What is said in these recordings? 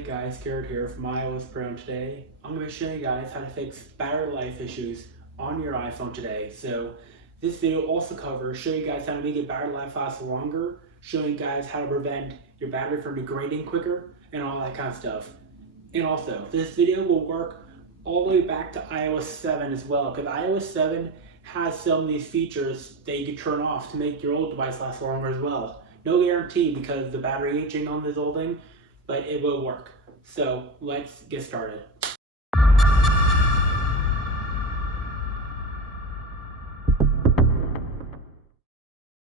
Hey guys, Garrett here from iOS Pro, and today I'm going to be showing you guys how to fix battery life issues on your iPhone today. So this video also covers showing you guys how to make your battery life last longer, showing you guys how to prevent your battery from degrading quicker, and all that kind of stuff. And also, this video will work all the way back to iOS 7 as well, because iOS 7 has some of these features that you can turn off to make your old device last longer as well. No guarantee because of the battery aging on this old thing, but it will work. So let's get started.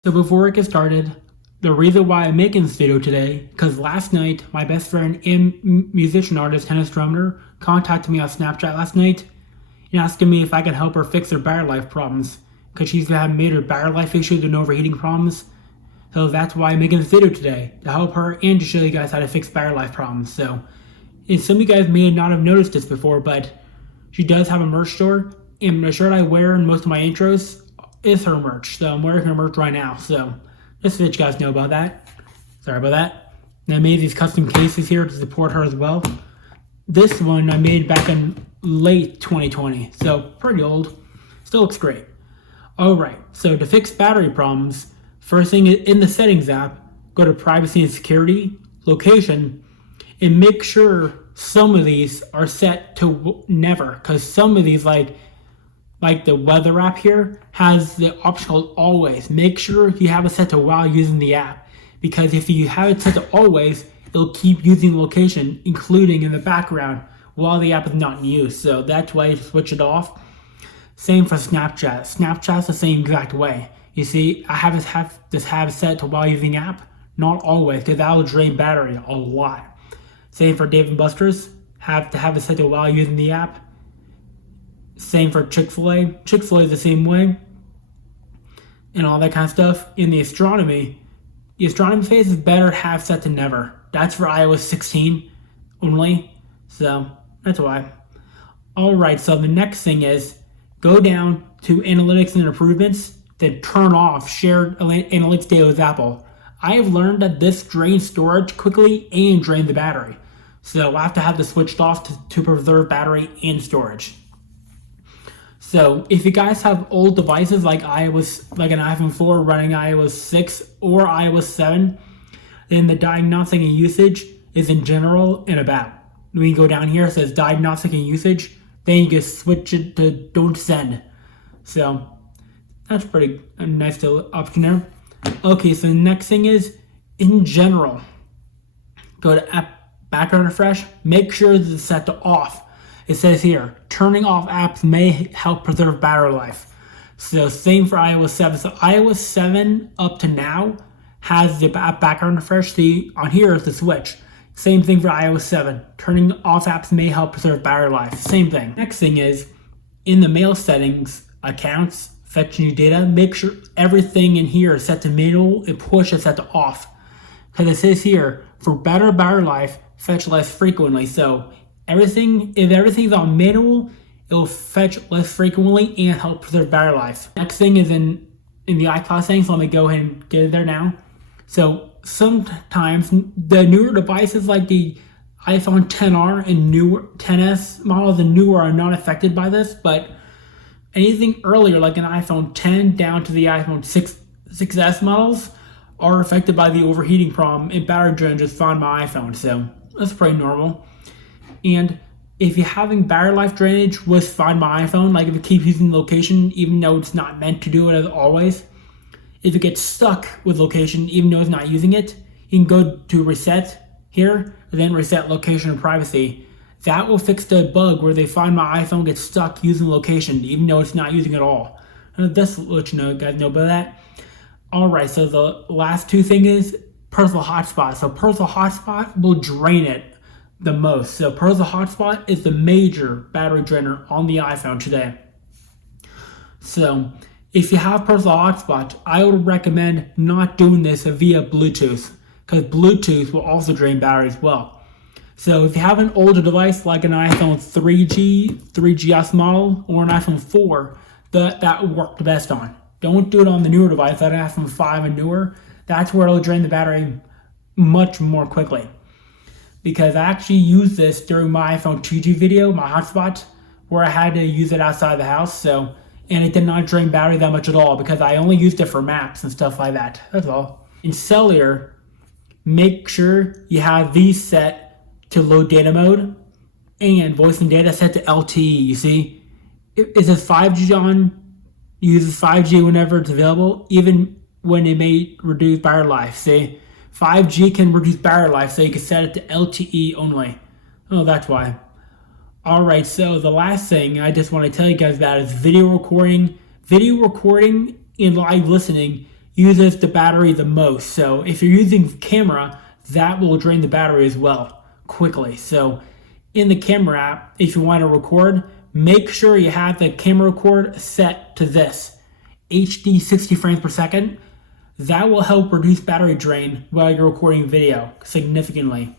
So before I get started, the reason why I'm making this video today, because last night my best friend and musician artist Tennis Drummer contacted me on Snapchat last night and asking me if I could help her fix her battery life problems, because she's had major battery life issues and overheating problems. So that's why I'm making this video today, to help her and to show you guys how to fix battery life problems. So, and some of you guys may not have noticed this before, but she does have a merch store, and the shirt I wear in most of my intros is her merch. So I'm wearing her merch right now. So just to let you guys know about that. Sorry about that. And I made these custom cases here to support her as well. This one I made back in late 2020, so pretty old. Still looks great. Alright, so to fix battery problems, first thing in the settings app, go to privacy and security, location, and make sure some of these are set to never, because some of these like the weather app here has the option called always. Make sure you have it set to while using the app, because if you have it set to always, it'll keep using location, including in the background, while the app is not in use. So that's why you switch it off. Same for Snapchat. Snapchat's the same exact way. You see, I have it set to while using app, not always, because that'll drain battery a lot. Same for Dave & Buster's, have to have it set to while using the app. Same for Chick-fil-A. Chick-fil-A is the same way, and all that kind of stuff. In the astronomy phase is better to have set to never. That's for iOS 16 only, so that's why. Alright, so the next thing is, go down to Analytics and Improvements, then turn off Shared Analytics Data with Apple. I have learned that this drains storage quickly and drains the battery. So I have to have this switched off to preserve battery and storage. So if you guys have old devices like an iPhone 4 running iOS 6 or iOS 7, then the diagnostic and usage is in general and about. When you go down here, it says diagnostic and usage, then you can switch it to don't send. So that's pretty a nice little option there. Okay, so the next thing is, in general, go to app background refresh, make sure that it's set to off. It says here, turning off apps may help preserve battery life. So same for iOS 7. So iOS 7 up to now has the app background refresh. See, on here is the switch. Same thing for iOS 7. Turning off apps may help preserve battery life. Same thing. Next thing is, in the mail settings, accounts, fetching new data, make sure everything in here is set to manual and push is set to off. Because it says here, for better battery life, fetch less frequently. So if everything's on manual, it will fetch less frequently and help preserve battery life. Next thing is in the iCloud settings, so let me go ahead and get it there now. So sometimes the newer devices like the iPhone XR and newer XS models and newer are not affected by this, but anything earlier, like an iPhone 10 down to the iPhone 6S models, are affected by the overheating problem and battery drain just found by iPhone. So that's pretty normal. And if you're having battery life drainage with Find My iPhone, like if it keeps using location even though it's not meant to do it as always, if it gets stuck with location even though it's not using it, you can go to reset here, and then reset location and privacy. That will fix the bug where they find my iPhone gets stuck using location even though it's not using it at all. And just to let you guys know about that. Alright, so the last two things is personal hotspot. So personal hotspot will drain it the most. So personal hotspot is the major battery drainer on the iPhone today. So if you have personal hotspot, I would recommend not doing this via Bluetooth, because Bluetooth will also drain battery as well. So if you have an older device like an iPhone 3G, 3GS model, or an iPhone 4, that will work the best on. Don't do it on the newer device, like an iPhone 5 and newer. That's where it'll drain the battery much more quickly. because I actually used this during my iPhone 2G video, my hotspot, where I had to use it outside the house. So, and it did not drain battery that much at all because I only used it for maps and stuff like that. That's all. In cellular, make sure you have these set to low data mode and voice and data set to LTE. You see, it says 5G on, uses 5G whenever it's available, even when it may reduce battery life. See, 5G can reduce battery life, so you can set it to LTE only. Oh, that's why. Alright, so the last thing I just want to tell you guys about is video recording. Video recording and live listening uses the battery the most. So if you're using camera, that will drain the battery as well quickly. So in the camera app, if you want to record, make sure you have the camera record set to this, HD 60 frames per second. That will help reduce battery drain while you're recording video significantly.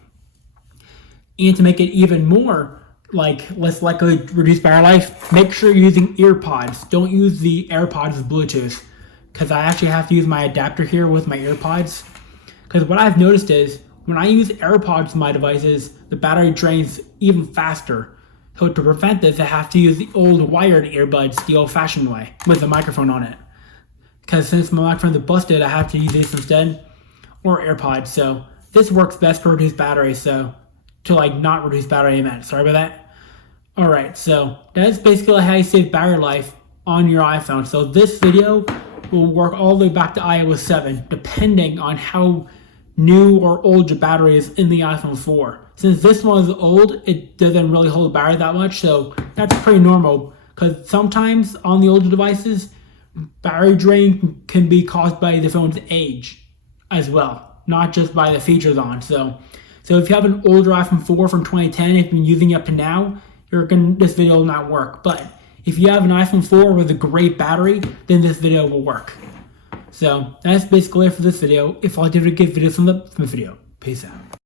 And to make it even more less likely to reduce battery life, make sure you're using earpods. Don't use the AirPods with Bluetooth, because I actually have to use my adapter here with my earpods. Because what I've noticed is when I use AirPods with my devices, the battery drains even faster. So to prevent this, I have to use the old wired earbuds the old-fashioned way with a microphone on it. Because since my microphone's busted, I have to use this instead, or AirPods. So this works best to reduce battery, so to not reduce battery, I meant. Sorry about that. Alright, so that's basically how you save battery life on your iPhone. So this video will work all the way back to iOS 7, depending on how new or old your battery is in the iPhone 4. Since this one is old, it doesn't really hold the battery that much, so that's pretty normal. Because sometimes on the older devices, battery drain can be caused by the phone's age as well, not just by the features on. So if you have an older iPhone 4 from 2010, if you've been using it up to now, this video will not work. But if you have an iPhone 4 with a great battery, then this video will work. So that's basically it for this video. If I did a good video from the video, peace out.